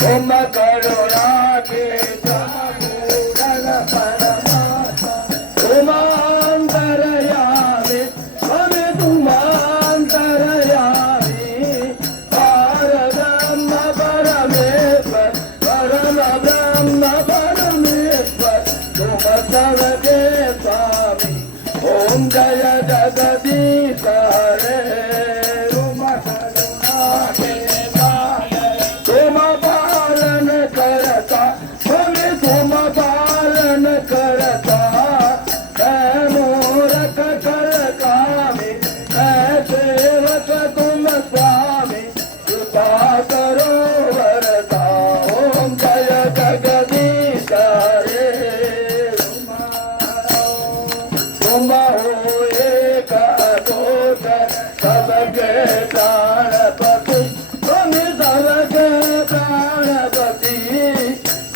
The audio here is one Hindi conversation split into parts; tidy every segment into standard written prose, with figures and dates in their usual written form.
तुम करुणा के पूर्ण परमात्मा तुम अंतर्यामी हमें तुम अंतर्यामी परब्रह्म परमेश्वर परम ब्रह्म परमेश्वर तुम सर्वके स्वामी ओम जय जगदीश हरे तुम करुणा के तुम पालन करता तुम पालन करता है मूरख कर कामी है सेवक तुम स्वामी कृपा करो वरता ओम जय जगदीश हरे तुम हो एक अद्भुत सबके प्राणपति तुम सबके प्राणपति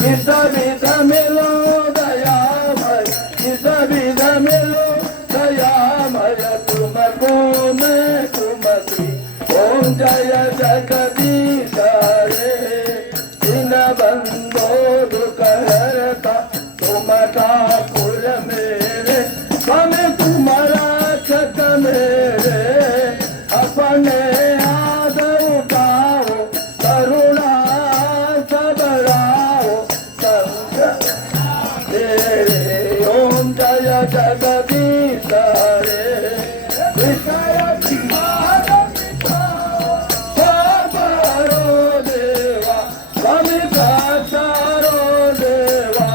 किस विध मिलो दयामय किस विध मिलो दयामय तुमको मैं तुमसी ओम जय जगदीश हरे दिन बंदो दुख हरता तुम ठाकुर मेरे हमें तुम्हारा रक्षक मेरे अपने हाथ उठाओ करुणा सबराओ तेरे ओम जय जगदीश हरे देवा स्वामी साचारो देवा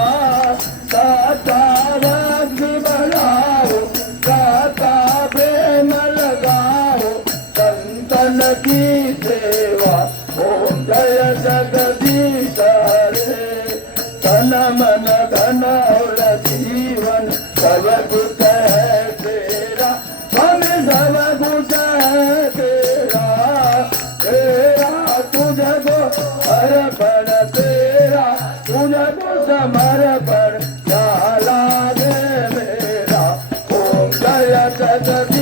साचा भक्ति बढ़ाओ साचा प्रेम लगाओ संतन की सेवा ओम जय जगदीश हरे तन मन धन और जीवन सब कुछ है तेरा हमें सब कुछ है तेरा तेरा तुझको अर्पण तेरा तुझको समर्पण डाला दे मेरा ओम जय जगत